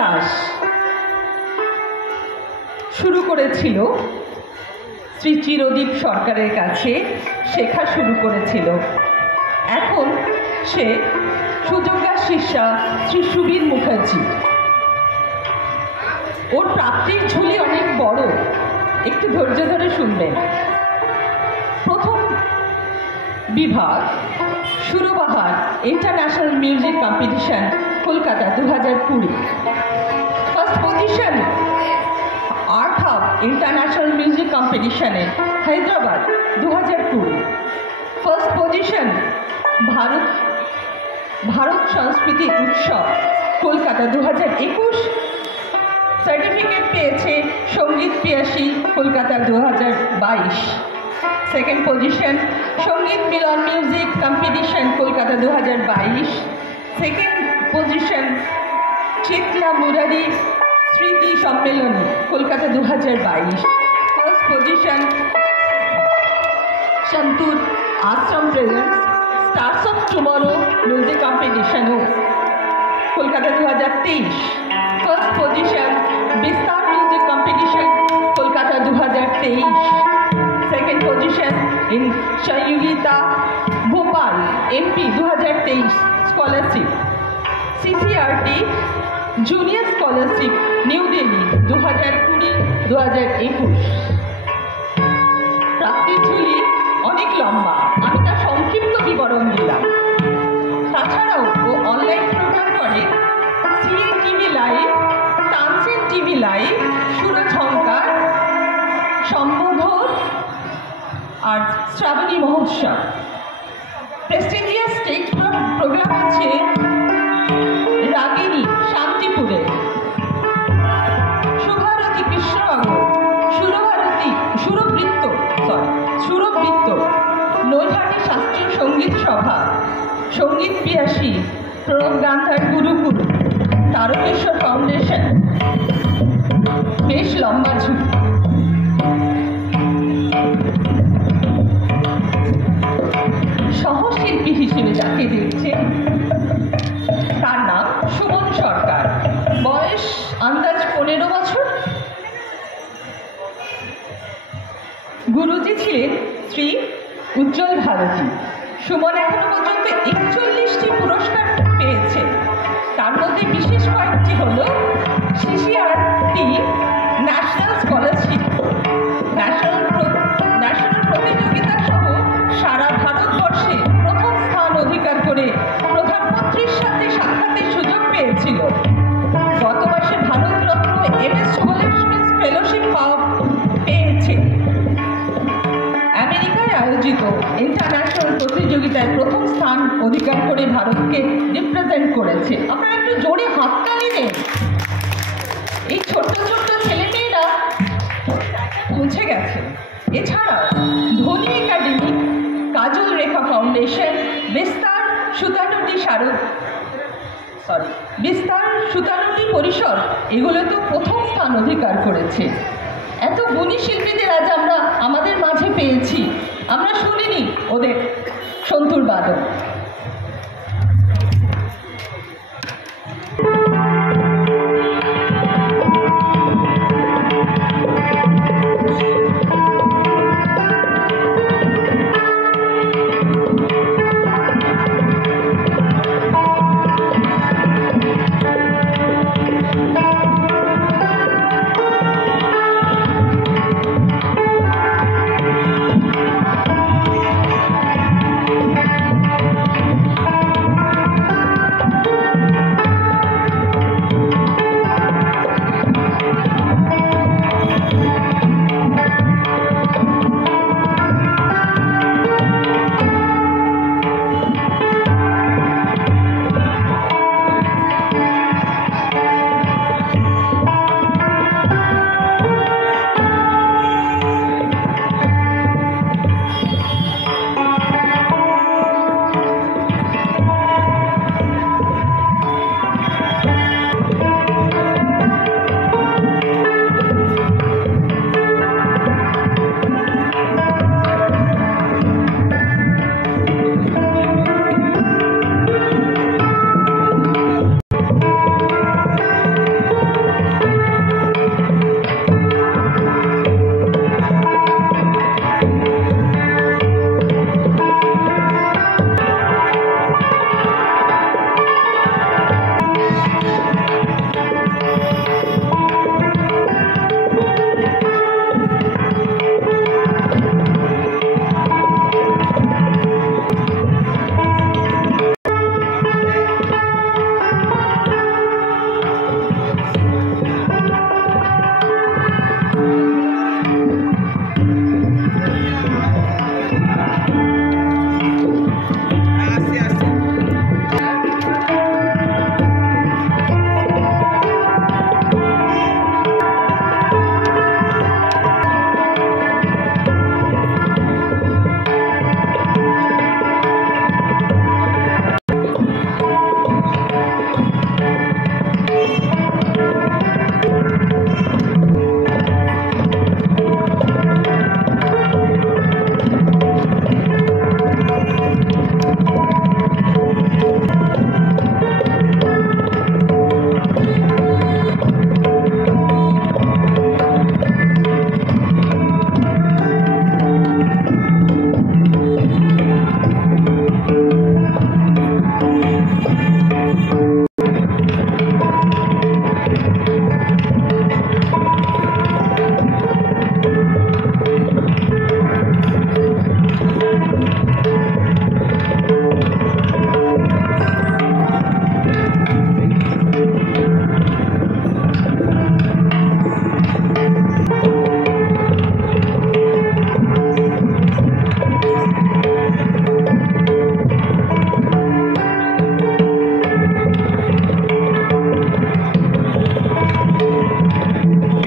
দাস শুরু করেছিল শ্রী চিরদীপ সরকারের কাছে, শেখা শুরু করেছিল। এখন সে সুযোগ্যা শিষ্যা শ্রী সুবীর মুখার্জি। ওর প্রাপ্তির ঝুলি অনেক বড়, একটু ধৈর্য ধরে শুনবেন। প্রথম বিভাগ Surbahar international music competition Kolkata 2020। First position art hub international music কম্পিটিশনে হায়দ্রাবাদ 2020। ফার্স্ট পজিশন ভারত সংস্কৃতি উৎসব কলকাতা 2021। সার্টিফিকেট পেয়েছে সঙ্গীত পিয়াসী Kolkata 2022। Second position Sangeet Milan music competition Kolkata 2022। Second position Chitra Murari Smriti Sammelani Kolkata 2022। First position Santoor Ashram presents stars of tomorrow music কম্পিটিশনও Kolkata 2023। First position Bistar music competition Kolkata 2023। Second position in Sanyugita Bhopal MP 2023 scholarship. CCRT junior scholarship new Delhi 2020-2021। प्राप्तिर झुली अनेक लम्बा, आमी तार संक्षिप्त विवरण दिलाम। ताछाड़ाओ ओ अनलाइन प्रोग्राम करे CA TV live, Tansen TV live, সুরঝঙ্কার, সম্বোধন আর শ্রাবণী মহোৎসব। প্রেস্টিজিয়াস স্টেজ প্রোগ্রাম আছে রাগিনী শান্তিপুরে, সুভারতী কৃষ্ণনগর, সুরবৃত্ত নৈহাটি শাস্ত্রীয় সঙ্গীত সভা, সঙ্গীত পিয়াসী প্রণব গান্ধার গুরুকুল, তারকেশ্বর ফাউন্ডেশন। বেশ লম্বা ঝুঁকি। সহশিল্পী হিসেবে যাকে দেখছে তার নাম সুমন সরকার, বয়স আন্দাজ 15 বছর। গুরুজি ছিলেন শ্রী উজ্জ্বল ভারতী। সুমন এখনো পর্যন্ত 41টি পুরস্কার পেয়েছে, তার মধ্যে বিশেষ কয়েকটি হল সিসিআরটি ন্যাশনাল স্কলারশিপ, ন্যাশনাল প্রতিযোগিতা সহ সারা ভারতবর্ষে প্রথম স্থান অধিকার করে প্রধানমন্ত্রীর সাথে সাক্ষাতের সুযোগ পেয়েছিল। গত মাসে ভারতরত্ন MS সুবলক্ষ্মী ফেলোশিপ পেয়েছে। আমেরিকায় আয়োজিত ইন্টারন্যাশনাল প্রতিযোগিতায় প্রথম স্থান অধিকার করে ভারতকে রিপ্রেজেন্ট করেছে। আপনারা একটু জোরে হাততালি দেন। এই ছোট্ট ছোট্ট ছেলেমেয়েরা পৌঁছে গেছে। এছাড়াও ধনী একাডেমি, কাজল রেখা ফাউন্ডেশন, বিস্তার সুতানুটি পরিষদ এগুলো তো প্রথম স্থান অধিকার করেছে। এত গুণী শিল্পীদের আজ আমরা আমাদের মাঝে পেয়েছি, আমরা শুনিনি ওদের সন্তুর বাদক।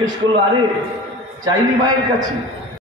জিজ্ঞেস করলো, আরে চাইলি মায়ের কাছে?